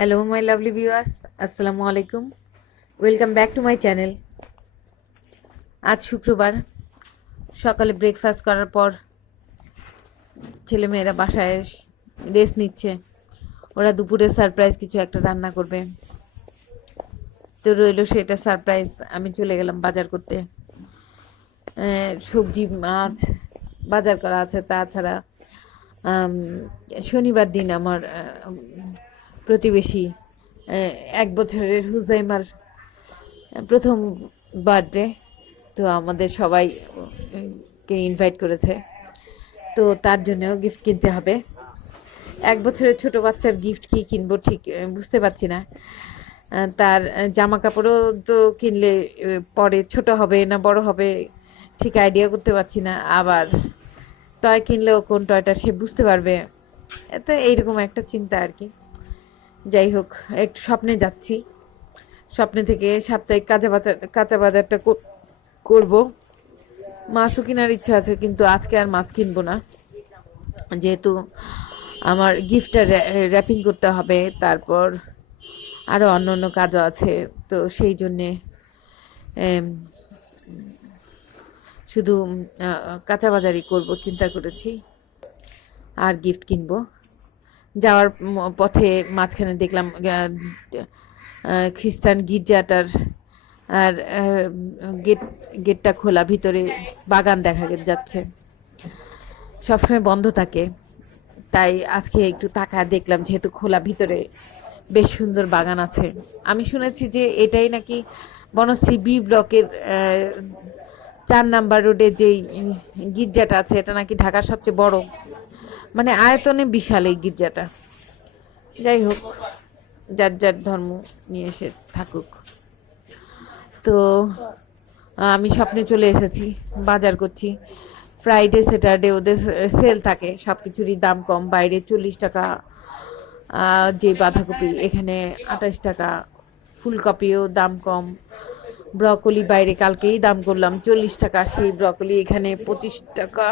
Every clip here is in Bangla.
হ্যালো মাই লাভলি ভিউয়ার্স আসসালামু আলাইকুম welcome back to my channel আজ শুক্রবার। সকালে ব্রেকফাস্ট করার পর ছেলেমেয়েরা বাসায় রেস্ট নিচ্ছে। ওরা দুপুরে সারপ্রাইজ কিছু একটা রান্না করবে। তো রইল সেটা সারপ্রাইজ আমি চলে গেলাম বাজার করতে। সবজি, মাছ, বাজার করা আছে। তাছাড়া শনিবার দিন আমার প্রতিবেশী এক বছরের হুজাইমার প্রথম বার্থডে, তো আমাদের সবাইকে ইনভাইট করেছে। তো তার জন্যও গিফট কিনতে হবে। এক বছরের ছোট বাচ্চার গিফট কি কিনবো ঠিক বুঝতে পারছি না। তার জামা কাপড়ও তো কিনলে পরে ছোট হবে না বড় হবে, ঠিক আইডিয়া করতে পারছি না। আবার টয় কিনলেও কোন টয়টা সে বুঝতে পারবে। তো এইরকম একটা চিন্তা আর কি। যাই হোক, একটু স্বপ্নে যাচ্ছি। স্বপ্নে থেকে সাপ্তাহিক কাঁচা বাজার, কাঁচা বাজারটা কর- করব। মাছও কেনার ইচ্ছা আছে, কিন্তু আজকে আর মাছ কিনবো না। যেহেতু আমার গিফটটা র্যাপিং করতে হবে, তারপর আরও অন্য অন্য কাজও আছে, তো সেই জন্যে শুধু কাঁচা বাজারই করব, চিন্তা করেছি। আর গিফট কিনবো। যাওয়ার পথে মাঝখানে দেখলাম খ্রিস্টান গির্জাটার আর গেট, গেটটা খোলা, ভিতরে বাগান দেখা যাচ্ছে। সবসময় বন্ধ থাকে, তাই আজকে একটু তাকায় দেখলাম, যেহেতু খোলা, ভিতরে বেশ সুন্দর বাগান আছে। আমি শুনেছি যে এটাই নাকি বনশ্রী বি ব্লকের চার নাম্বার রোডে যেই গির্জাটা আছে, এটা নাকি ঢাকার সবচেয়ে বড় মানে আয়তনে বিশাল এই গির্জাটা। যাই হোক যার যার ধর্ম নিয়ে এসে থাকুক। তো আমি স্বপ্নে চলে এসেছি, বাজার করছি। ফ্রাইডে স্যাটারডে ওদের সেল থাকে সব কিছুরই দাম কম। বাইরে চল্লিশ টাকা যে বাঁধাকপি, এখানে আঠাশ টাকা। ফুলকপিও দাম কম। ব্রকলি বাইরে কালকেই দাম করলাম চল্লিশ টাকা, সেই ব্রকলি এখানে পঁচিশ টাকা।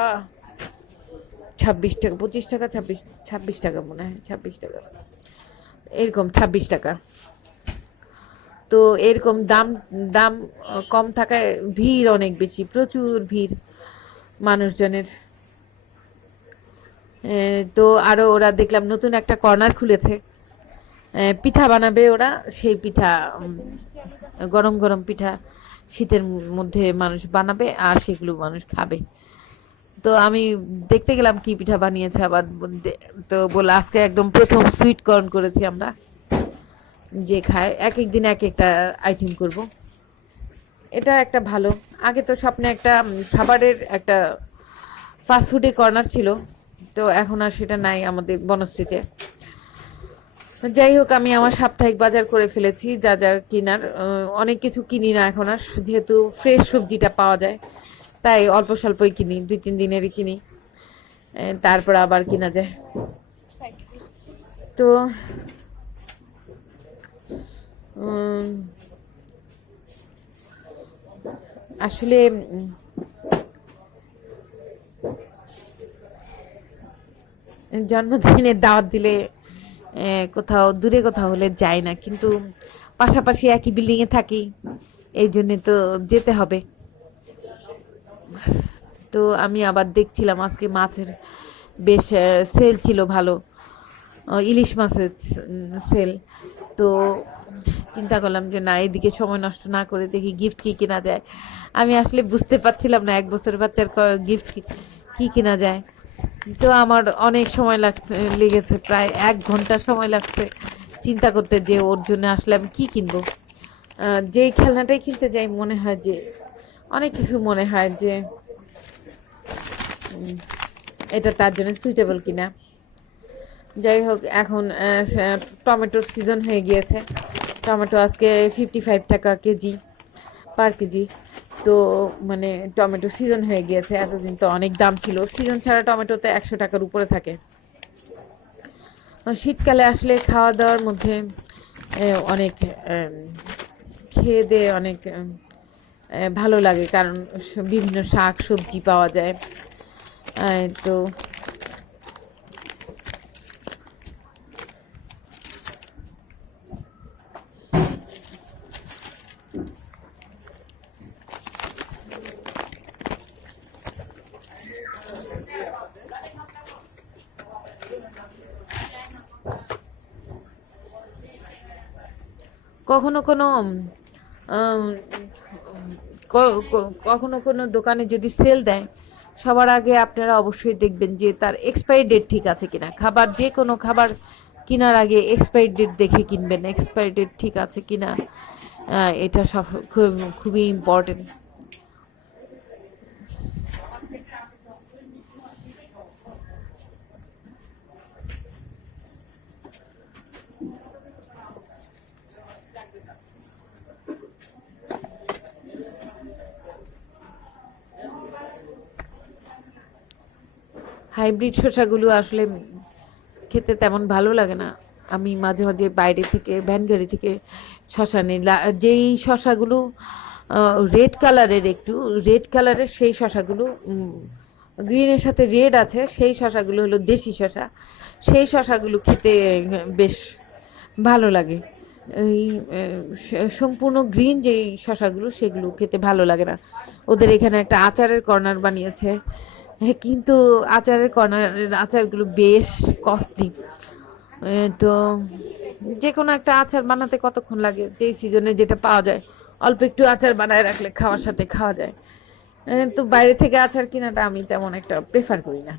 ছাব্বিশ টাকা, পঁচিশ টাকা, ছাব্বিশ ছাব্বিশ টাকা মনে হয়, ছাব্বিশ টাকা। এরকম ছাব্বিশ টাকা। তো এরকম দাম দাম কম থাকায় ভিড় অনেক বেশি, প্রচুর ভিড় মানুষজনের। তো আরও ওরা দেখলাম নতুন একটা কর্নার খুলেছে। পিঠা বানাবে ওরা, সেই পিঠা গরম গরম পিঠা শীতের মধ্যে মানুষ বানাবে আর সেগুলো মানুষ খাবে। তো আমি দেখতে গেলাম কি পিঠা বানিয়েছে আবার তো বলে আজকে একদম প্রথম সুইট কর্ন করেছি আমরা। যে খায়, এক এক দিন এক একটা আইটেম করব। এটা একটা ভালো। আগে তো স্বপ্নে একটা খাবারের একটা ফাস্টফুডে কর্নার ছিল। তো এখন আর সেটা নাই আমাদের বনশ্রীতে। যাই হোক, আমি আমার সাপ্তাহিক বাজার করে ফেলেছি, যা যা কেনার। অনেক কিছু কিনি না এখন আর, যেহেতু ফ্রেশ সবজিটা পাওয়া যায়। তাই অল্প স্বল্পই কিনি দুই তিন দিনেরই কিনি। তারপর আবার কিনা যায়। তো আসলে উম, জন্মদিনের দাওয়াত দিলে কোথাও দূরে কোথাও হলে যায় না। কিন্তু পাশাপাশি একই বিল্ডিংয়ে থাকি এই জন্যে তো যেতে হবে। তো আমি আবার দেখছিলাম আজকে মাছের বেশ সেল ছিল ভালো। ইলিশ মাছের সেল তো চিন্তা করলাম যে না, এদিকে সময় নষ্ট না করে দেখি গিফট কি কেনা যায়। আমি আসলে বুঝতে পারছিলাম না, এক বছর বাচ্চার গিফট কি কেনা যায়। তো আমার অনেক সময় লাগছে, লেগেছে, প্রায় এক ঘণ্টা সময় লাগছে চিন্তা করতে যে ওর জন্য আসলে আমি কী কিনবো। যেই খেলনাটাই কিনতে যাই, মনে হয় যে, অনেক কিছু মনে হয় যে এটা তার জন্য সুইটেবল কিনা। যাই হোক, এখন টমেটোর সিজন হয়ে গিয়েছে। টমেটো আজকে ফিফটি ফাইভ টাকা কেজি পার কেজি। তো মানে টমেটো সিজন হয়ে গিয়েছে, এতদিন তো অনেক দাম ছিল। সিজন ছাড়া টমেটোতে একশো টাকার উপরে থাকে। শীতকালে আসলে খাওয়া দাওয়ার মধ্যে অনেক খেয়ে দিয়ে অনেক ভালো লাগে। কারণ বিভিন্ন শাক সবজি পাওয়া যায়। তো কখনো কোনো কখনো কোনো দোকানে যদি সেল দেয় সবার আগে আপনারা অবশ্যই দেখবেন যে তার এক্সপায়ারি ডেট ঠিক আছে কিনা। খাবার যে কোনো খাবার কেনার আগে এক্সপায়ারি ডেট দেখে কিনবেন। এক্সপায়ারি ডেট ঠিক আছে কিনা এটা সব খুব, খুবই ইম্পর্টেন্ট হাইব্রিড শসাগুলো আসলে খেতে তেমন ভালো লাগে না। আমি মাঝে মাঝে বাইরে থেকে, ভ্যান গাড়ি থেকে শশা নিই। যেই শশাগুলো রেড কালারের একটু, রেড কালারের সেই শশাগুলো গ্রিনের সাথে রেড আছে, সেই শশাগুলো হলো দেশি শশা সেই শশাগুলো খেতে বেশ ভালো লাগে। এই সম্পূর্ণ গ্রিন যেই শশাগুলো সেগুলো খেতে ভালো লাগে না। ওদের এখানে একটা আচারের কর্নার বানিয়েছে। কিন্তু আচারের কর্নারের আচারগুলো বেশ কস্টলি। তো যে কোনো একটা আচার বানাতে কতক্ষণ লাগে? যেই সিজনে যেটা পাওয়া যায়। অল্প একটু আচার বানায় রাখলে খাওয়ার সাথে খাওয়া যায়। তো বাইরে থেকে আচার কেনাটা আমি তেমন একটা প্রেফার করি না।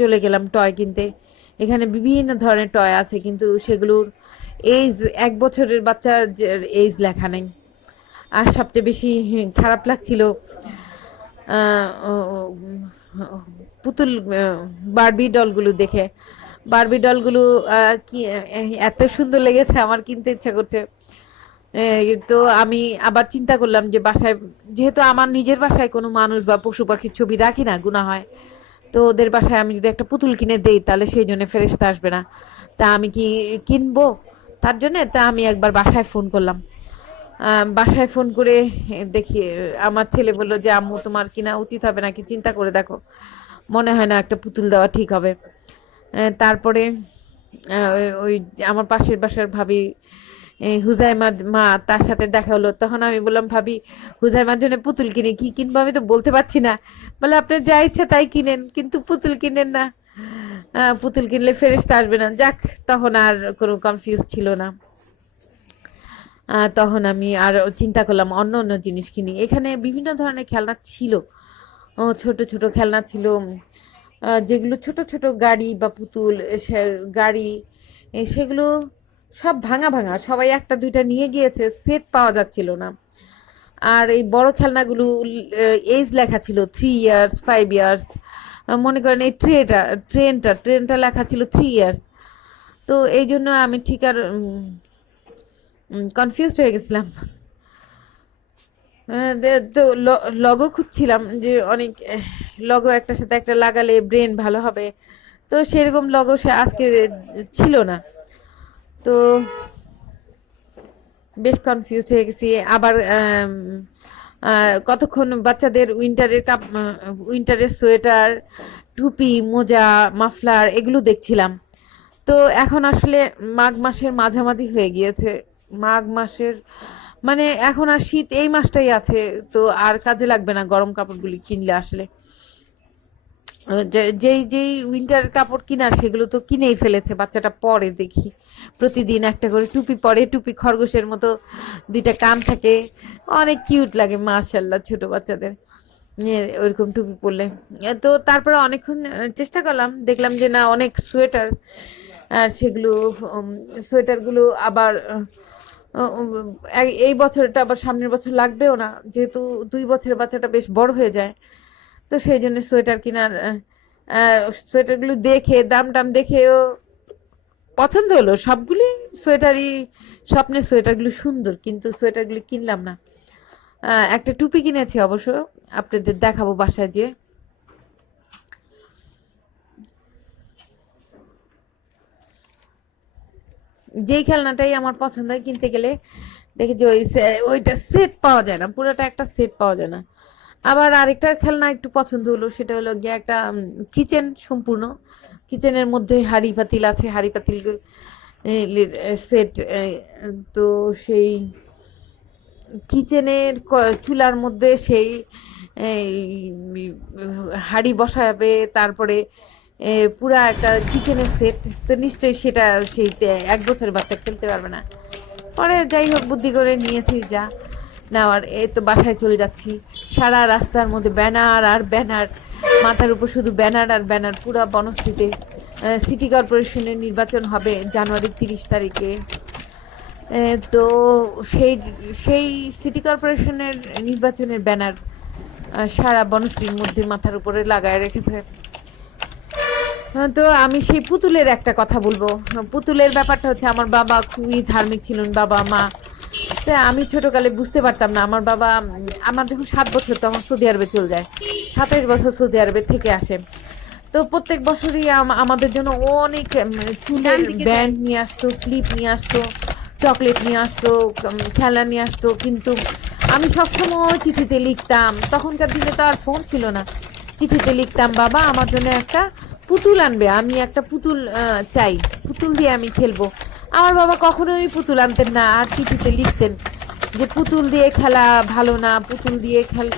চলে গেলাম টয় কিনতে। এখানে বিভিন্ন ধরনের টয় আছে, কিন্তু সেগুলোর এইজ এক বছরের বাচ্চার এইজ লেখা নেই। আর সবচেয়ে বেশি খারাপ লাগছিল পুতুল বারবি ডলগুলো দেখে। বারবি ডলগুলো কি, এত সুন্দর লেগেছে, আমার কিনতে ইচ্ছা করছে। তো আমি আবার চিন্তা করলাম যে বাসায়, যেহেতু আমার নিজের বাসায় কোনো মানুষ বা পশু পাখির ছবি রাখি না, গুণা হয়, তো ওদের বাসায় আমি যদি একটা পুতুল কিনে দেই, তাহলে সেই জন্য ফেরেশতা আসবে না। তা আমি কি কিনবো? তার জন্য তা আমি একবার বাসায় ফোন করলাম। বাসায় ফোন করে দেখি, আমার ছেলে বলল যে, আম্মু, তোমার কিনা উচিত হবে নাকি? চিন্তা করে দেখো। মনে হয় না একটা পুতুল দেওয়া ঠিক হবে। তারপরে ওই- আমার পাশের বাসার ভাবি হুজাইমার মা তার সাথে দেখা হলো। তখন আমি বললাম, ভাবি, হুজাইমার জন্য পুতুল কিনে কি কিনবো? আমি তো বলতে পারছি না। বলে, আপনার যা ইচ্ছা তাই কিনেন, কিন্তু পুতুল কিনেন না। পুতুল কিনলে ফেরেশতা আসবে না। যাক, তখন আর কোনো কনফিউজ ছিল না। তখন আমি আর চিন্তা করলাম, অন্য অন্য জিনিস কিনি। এখানে বিভিন্ন ধরনের খেলনা ছিল। ছোট ছোট খেলনা ছিল। যেগুলো ছোট ছোট গাড়ি বা পুতুল, সে- গাড়ি সেগুলো সব ভাঙা ভাঙা। সবাই একটা দুইটা নিয়ে গিয়েছে সেট পাওয়া যাচ্ছিল না। আর এই বড় খেলনাগুলো এজ লেখা ছিল থ্রি ইয়ার্স ফাইভ ইয়ার্স মনে করেন এই ট্রেটা, ট্রেনটা ট্রেনটা লেখা ছিল থ্রি ইয়ার্স তো এই জন্য আমি ঠিক আর কনফিউজড হয়ে গেছিলাম। তো লগো খুঁজছিলাম যে অনেক লগো একটার সাথে একটা লাগালে ব্রেন ভালো হবে। তো সেরকম লগো সে আজকে ছিল না। তো বেশ কনফিউজ হয়ে গেছি। আবার কতক্ষণ বাচ্চাদের উইন্টারের কাপ উইন্টারের সোয়েটার টুপি, মোজা মাফলার এগুলো দেখছিলাম। তো এখন আসলে মাঘ মাসের মাঝামাঝি হয়ে গিয়েছে। মাঘ মাসের মানে এখন আর শীত এই মাসটাই আছে, তো আর কাজে লাগবে না গরম কাপড়গুলি কিনলে আসলে। যেই যেই উইন্টার কাপড় কিনার সেগুলো তো কিনেই ফেলেছে, বাচ্চাটা পরে দেখি। প্রতিদিন একটা করে টুপি পরে, টুপি খরগোশের মতো দুইটা কান থাকে। অনেক কিউট লাগে মাশাল্লাহ ছোট বাচ্চাদের। ওইরকম টুপি পরলে। তো তারপরে অনেকক্ষণ চেষ্টা করলাম। দেখলাম যে না, অনেক সোয়েটার আর সেগুলো সোয়েটারগুলো আবার এই বছরটা আবার সামনের বছর লাগবেও না। যেহেতু দুই বছরের বাচ্চাটা বেশ বড় হয়ে যায়। তো সেই জন্য সোয়েটার কেনার সোয়েটারগুলো দেখে দাম টাম দেখেও পছন্দ হলো। সবগুলি সোয়েটারই, স্বপ্নের সোয়েটারগুলো সুন্দর, কিন্তু সোয়েটারগুলি কিনলাম না। একটা টুপি কিনেছি অবশ্য, আপনাদের দেখাবো বাসায় যে যেই খেলনাটাই আমার পছন্দ হয় কিনতে গেলে দেখি যে ওই ওইটা সেট পাওয়া যায় না, পুরোটা একটা সেট পাওয়া যায় না। আবার আরেকটা খেলনা একটু পছন্দ হলো, সেটা হলো গিয়ে একটা কিচেন সম্পূর্ণ। কিচেনের মধ্যে হাঁড়ি পাতিল আছে, হাঁড়ি পাতিল সেট তো সেই কিচেনের চুলার মধ্যে সেই হাঁড়ি বসাবে, তারপরে পুরা একটা কিচেনের সেট। তো নিশ্চয়ই সেটা সেই এক বছরের বাচ্চা খেলতে পারবে না। পরে যাই হোক, বুদ্ধি করে নিয়েছি, যা। নেওয়ার এই তো বাসায় চলে যাচ্ছি। সারা রাস্তার মধ্যে ব্যানার আর ব্যানার। মাথার উপর শুধু ব্যানার আর ব্যানার পুরা আহ, সিটি কর্পোরেশনের নির্বাচন হবে জানুয়ারি তিরিশ তারিখে। তো সেই সেই সিটি কর্পোরেশনের নির্বাচনের ব্যানার সারা বনশ্রীর মধ্যে মাথার উপরে লাগায় রেখেছে। তো আমি সেই পুতুলের একটা কথা বলব। পুতুলের ব্যাপারটা হচ্ছে আমার বাবা খুবই ধার্মিক ছিলেন বাবা মা। তো আমি ছোটকালে বুঝতে পারতাম না। আমার বাবা আমার যখন সাত বছর তখন সৌদি আরবে চলে যায়। সাতাইশ বছর সৌদি আরবে থেকে আসে। তো প্রত্যেক বছরই আমাদের জন্য অনেক চুলের ব্যান্ড নিয়ে আসতো ক্লিপ নিয়ে আসতো চকলেট নিয়ে আসতো খেলা নিয়ে আসতো। কিন্তু আমি সবসময় চিঠিতে লিখতাম। তখনকার দিনে তো আর ফোন ছিল না। চিঠিতে লিখতাম বাবা আমার জন্য একটা পুতুল আনবে। আমি একটা পুতুল চাই। পুতুল দিয়ে আমি খেলব। আমার বাবা কখনোই পুতুল আনতেন না, আর চিঠিতে লিখতেন যে পুতুল দিয়ে খেলা ভালো না, পুতুল দিয়ে খেল,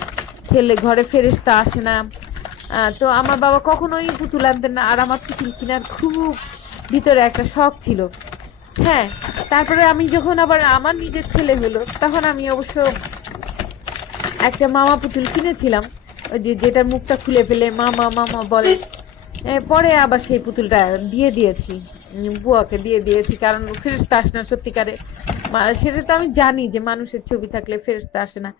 খেললে ঘরে ফেরেশতা আসে না। তো আমার বাবা কখনোই পুতুল আনতেন না, আর আমার পুতুল কেনার খুব ভিতরে একটা শখ ছিল। হ্যাঁ তারপরে আমি যখন আবার আমার নিজের ছেলে হলো, তখন আমি অবশ্য একটা মামা পুতুল কিনেছিলাম, ওই যে যেটার মুখটা খুলে ফেলে মামা মামা বলে। পরে আবার সেই পুতুলটা দিয়ে দিয়েছি। বুয়াকে দিয়ে দিয়েছি, কারণ ফেরস্তা আসে না সত্যিকারে। সেটা তো আমি জানি যে মানুষের ছবি থাকলে ফেরস্তা আসে না।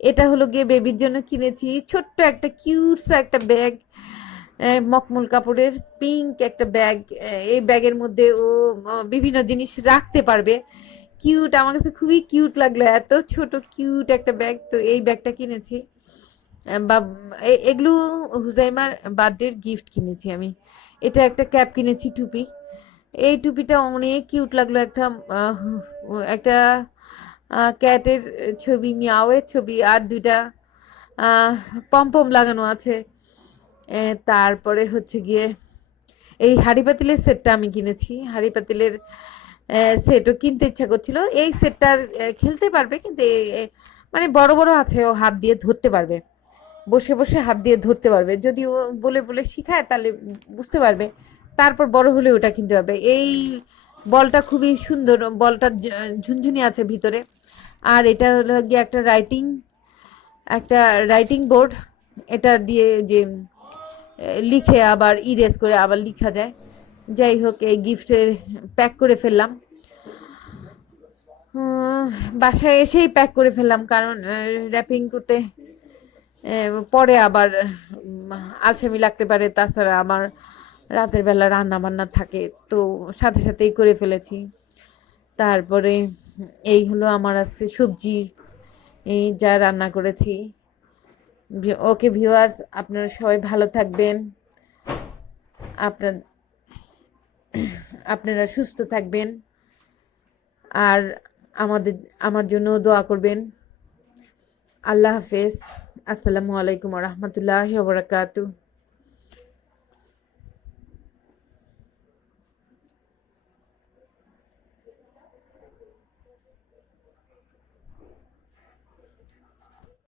এটা হলো গিয়ে বেবির জন্য কিনেছি ছোট্ট একটা কিউটস একটা ব্যাগ মকমল কাপড়ের পিঙ্ক একটা ব্যাগ। এই ব্যাগের মধ্যে ও বিভিন্ন জিনিস রাখতে পারবে। কিউট, আমার কাছে খুবই কিউট লাগল, এত ছোট কিউট একটা ব্যাগ। তো এই ব্যাগটা কিনেছি। বা এগুলো হুজাইমার বার্থডের গিফট কিনেছি আমি। এটা একটা ক্যাপ কিনেছি টুপি। এই টুপিটা অনেক কিউট লাগল। একটা একটা ক্যাটের ছবি, মিয়াওয়ের ছবি আর দুইটা পম্পম লাগানো আছে। তারপরে হচ্ছে গিয়ে এই হাঁড়ি পাতিলের সেটটা আমি কিনেছি। হাঁড়ি পাতিলের সেটও কিনতে ইচ্ছা করছিল। এই সেটটা খেলতে পারবে কিন্তু মানে বড় বড় আছে, ও হাত দিয়ে ধরতে পারবে। বসে বসে হাত দিয়ে ধরতে পারবে। যদি ও বলে বলে শিখায় তাহলে বুঝতে পারবে তারপর বড় হলে ওটা কিনতে পারবে। এই বলটা খুবই সুন্দর, বলটা ঝুনঝুনি আছে ভিতরে। আর এটা হলো গিয়ে একটা রাইটিং একটা রাইটিং বোর্ড এটা দিয়ে যে, লিখে আবার ইরেজ করে আবার লিখা যায়। যাই হোক, এই গিফটে প্যাক করে ফেললাম। বাসায় এসেই প্যাক করে ফেললাম কারণ র্যাপিং করতে পরে আবার আলসেমি লাগতে পারে। তাছাড়া আমার রাতের বেলা রান্না বান্না থাকে, তো সাথে সাথেই করে ফেলেছি। তারপরে এই হলো আমার আজকে সবজি যা রান্না করেছি। ওকে ভিউয়ার্স, আপনারা সবাই ভালো থাকবেন। আপনার, আপনারা সুস্থ থাকবেন। আর আমাদের, আমার জন্য দোয়া করবেন। আল্লাহ হাফেজ। আসসালামু আলাইকুম রহমতুল্লাহ বরকাতু